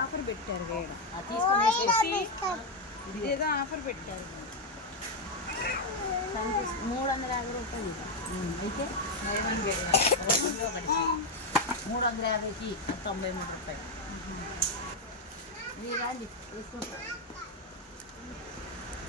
Offer పెట్టారు ఇదేదో offer పెట్టారు. మూడు వందల యాభై రూపాయలు. అయితే? మూడు వందల యాభైకి తొంభై మూడు రూపాయలు. మీరు రండి తీసుకుంటాం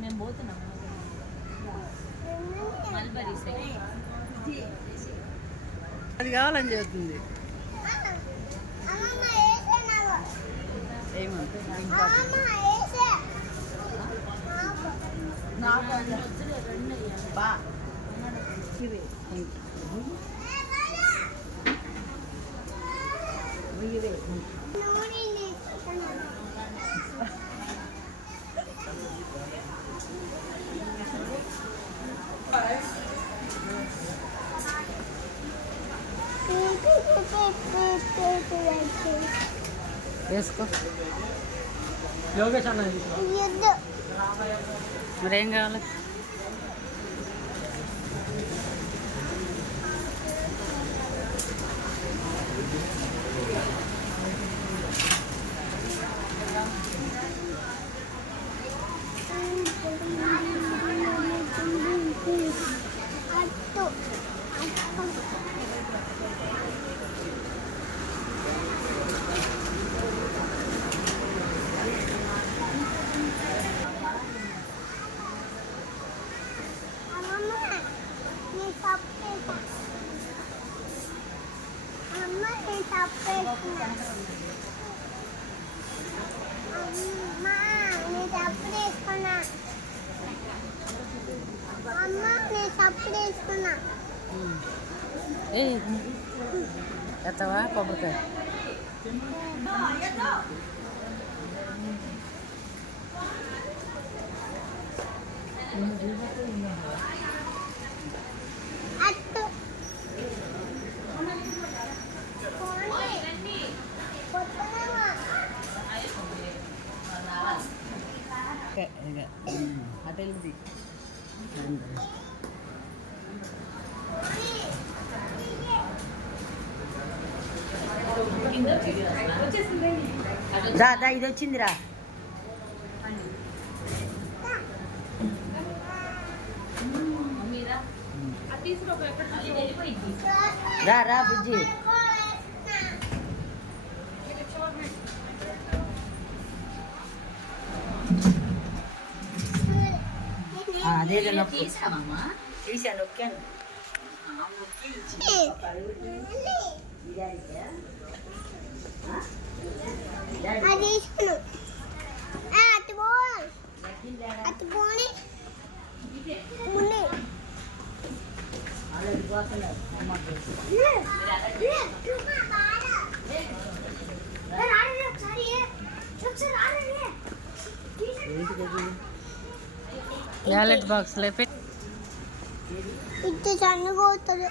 మేము పోతున్నాం అది కావాలని చేస్తుంది అమ్మమ్మ ఏమంటే అమ్మమ్మ వేసే నాకు నాకు అందులో వచ్చి రెండు అయ్యాయి. బా ఇవి ఇవే నూనె తీసుకున్నాను. వేసుకో యుద్ధ మరేం కావాలి ఎత్తవా కొబ్బరికాయ అట్టు కొత్తగా ఇక అటు వెళ్ళి దా దా ఇది వచ్చిందిరా మీరా అది తీసుకో ఎక్కడ అది వెళ్ళిపోయింది రా రా బుజ్జి ఆ, అదే నొక్కు తీసామమ్మా తీసా నొక్కాను అది తీసుకున్నాం అటు పో అటు పోని ముని బ్యాలెట్ బాక్స్ అమ్మకి వ్యాలెట్ బాక్స్లో పెట్టి ఇటు సన్నగోతుంది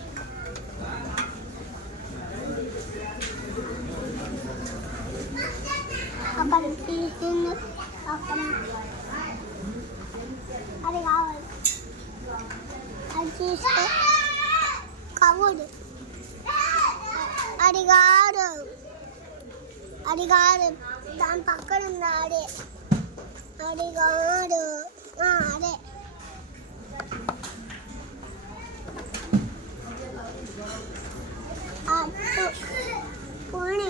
తీసింది అది కావాలి. అది తీసుకో కబుడు అది కాదు. అది కాదు. దాని పక్కన ఉంది అదే. అది కాదు. అదే. పోనీ.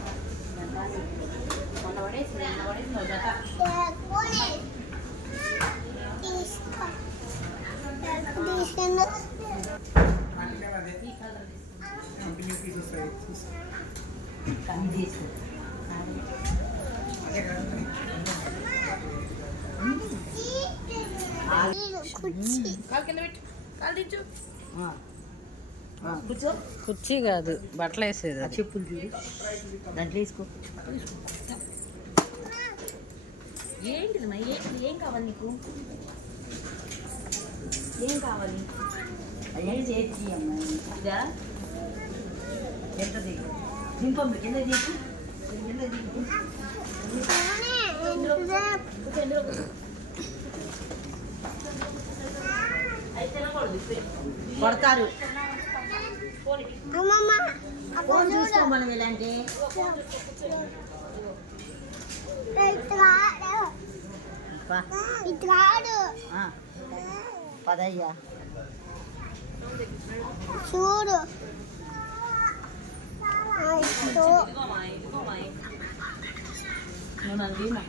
కాలు కింద పెట్టు కాలు దించు కూర్చో కుర్చీ కాదు బట్టలు వేసేది. చెప్పులు చూడు దాంట్లో వేసుకో. ఏంటిది మా ఏంటి ఏం కావాలి నీకు? ఏం కావాలి? అయ్యే ఇదా ఎంత దిగు దింపమ్మ కింద దిగు కింద దిగు కొడతారు. ఫోన్ చూడు చూసుకో మనం ఇలాంటి ఇటు రాడు పా. ఇటు రాడు ఆ. పదయ్యా చూడు ఆ, ఇటు నువ్వు నన్ను తీయమా.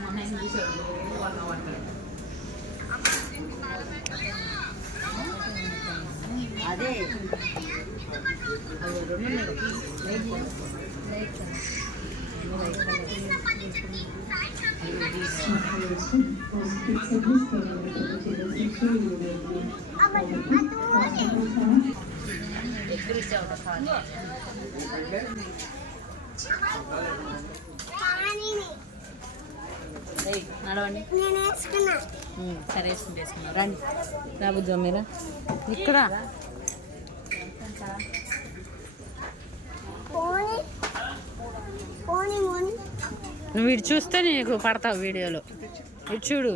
మొన్న ఆయన చూశాడు. వాళ్ళ వాడతాడు. అదే అవి రెండు ఉన్నాయి. లైట్ చేయి. లైట్ చేయి. నువ్వు లైట్ చేయి. అమ్మ, అటు పోనీ. ఎక్కిరిచ్చావు కదా కాదు. పానీని ఏయ్, నడవండి నేను వేసుకున్నా ఉమ్, సరే వేసుకుంటే వేసుకున్నాం రండి రాబుద్దా మీరా ఇక్కడ పోనీ పోనీ పోనీ నువ్వు ఇటు చూస్తే నీకు పడతావు వీడియోలో. ఇటు చూడు.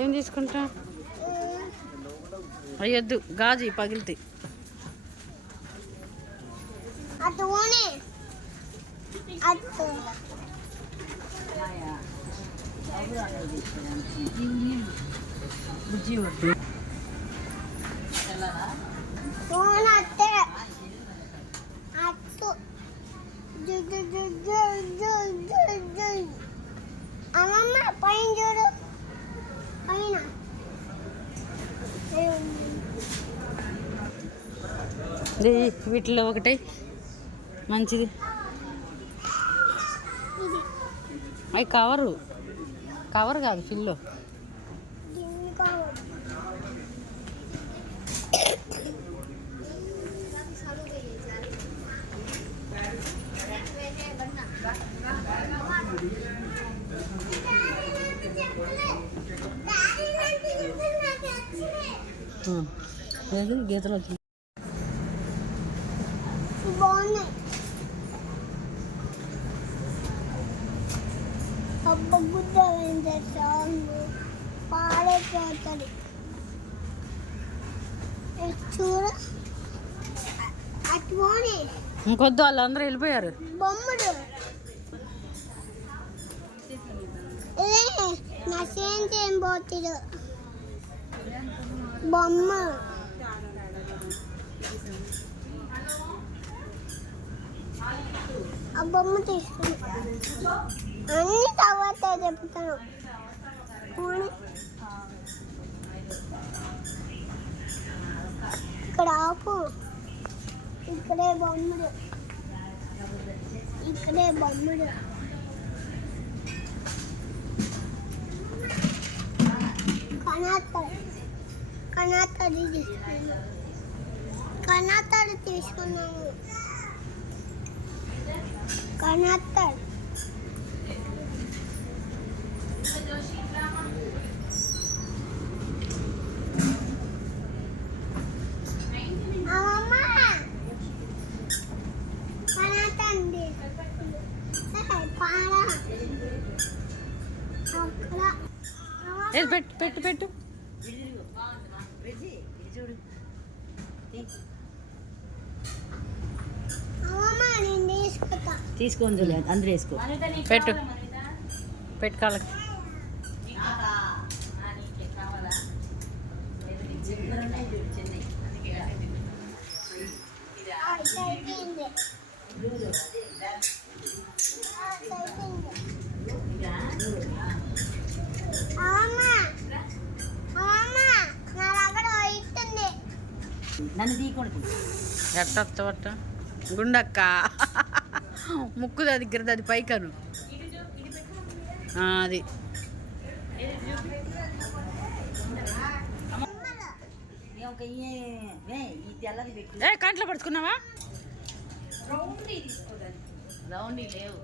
ఏం తీసుకుంటా? అయ్యొద్దు గాజు బుజ్జి అమ్మమ్మ పైన చూడు. పైన. వీటిలో ఒకటి. మంచిది. అవి కవరు. కవర్ కాదు ఫిల్లో దీన్ని కావాలి లేదు గీతలు వచ్చింది పాడైపోతుంది. చూడ. ఇంకొద్దు వాళ్ళందరూ వెళ్ళిపోయారు. బొమ్మడు నా ఏం పోతుంది బొమ్మ. ఆ బొమ్మ తీసుకున్నా అన్ని తర్వాత చెప్తాను. ఇక్కడ ఆపు. ఇక్కడే బొమ్మడు ఇక్కడే బొమ్మడు కనాతడు కణాతడి తీసుకున్నాము. కణాతడి. తీసుకున్నాము కణాతడి. పెట్టు పెట్టు పెట్టు. తీసుకొని చూడలేదు. అందరూ వేసుకో పెట్టు. పెట్టుకోవాలి. నన్ను తీయకూడదు. ఎట్ట గుండక్క? ముక్కుది అది గిరది అది పైకను. అది. ఏ కంట్లో పడుచుకున్నావా? లేవు.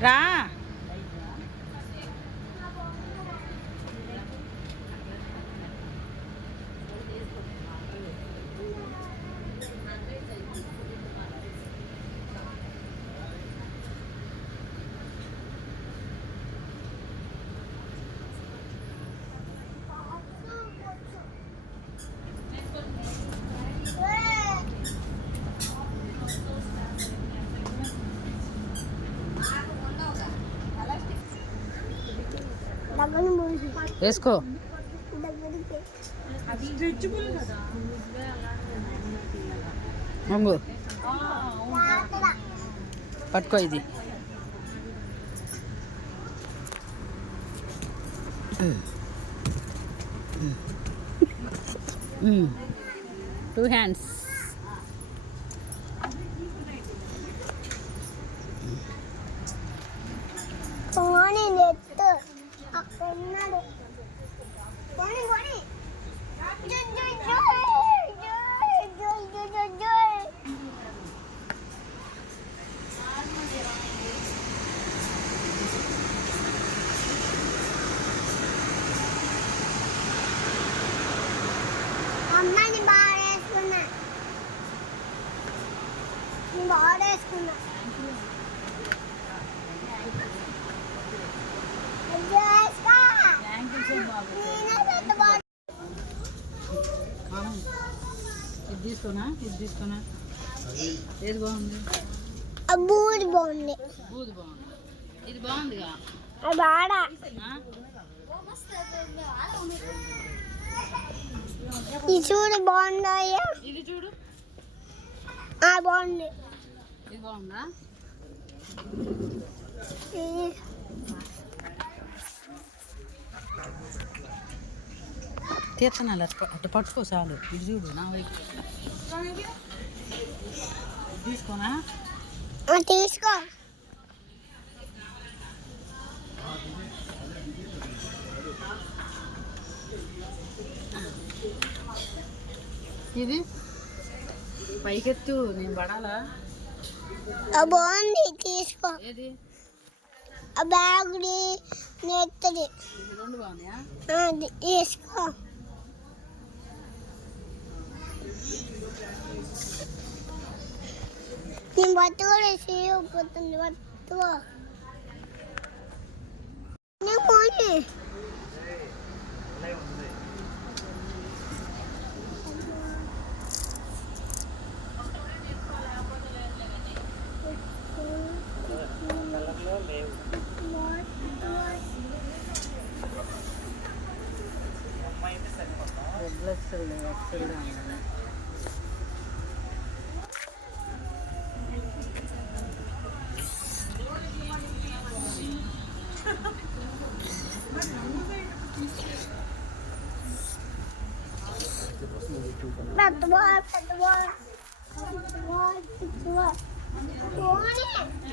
రా వేసుకో. దగ్గరికి మంగు పట్టుకో ఇది. Two hands. കൊന്നു കൊണി കൊണി తీసుకోనా ఇది తీసుకోనా ఏది బాగుంది? బూడి బాగుంది. బూది బాగుంది. ఇది బాగుందిగా? చూడు బాగుందాయా ఇది చూడు. బాగుంది. ఇది బాగుందా? తీర్చనాలి అటు పట్టుకో చాలు. ఇది చూడు నా వైపు. తీసుకోనా? తీసుకో. ఇది? పైకెత్తు నేను పడాలా? బాగుంది తీసుకో. ఏది? బ్యాగుడి నెత్తది. రెండు బాగున్నాయా? తీసుకో. Bukan buat tulis, yuk. Buat tulis. Ini mau nih.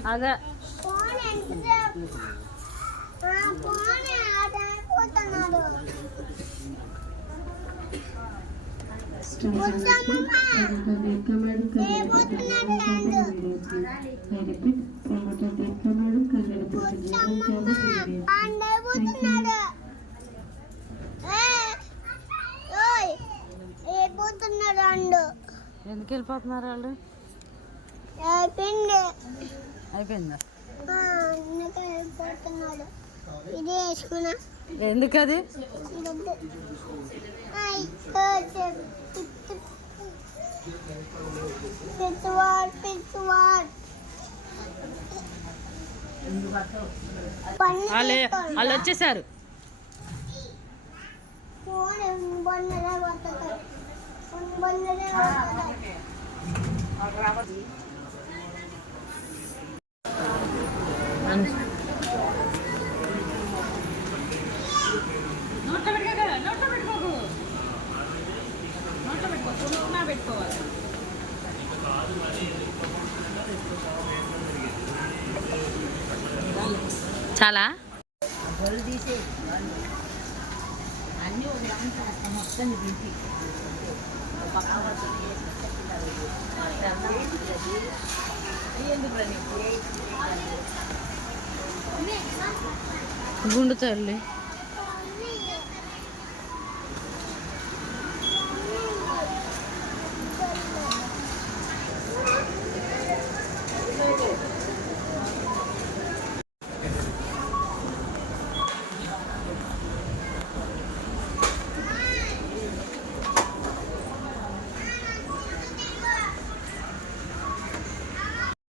అదే ఫోన్ ఎంతసేపు ఆ ఎందుకు వెళ్ళిపోతున్నారు వాళ్ళు? అయిపోయిందా. ఎందుకు అది వాళ్ళే వాళ్ళు వచ్చేసారు. बनलेले గుండు తల్లి.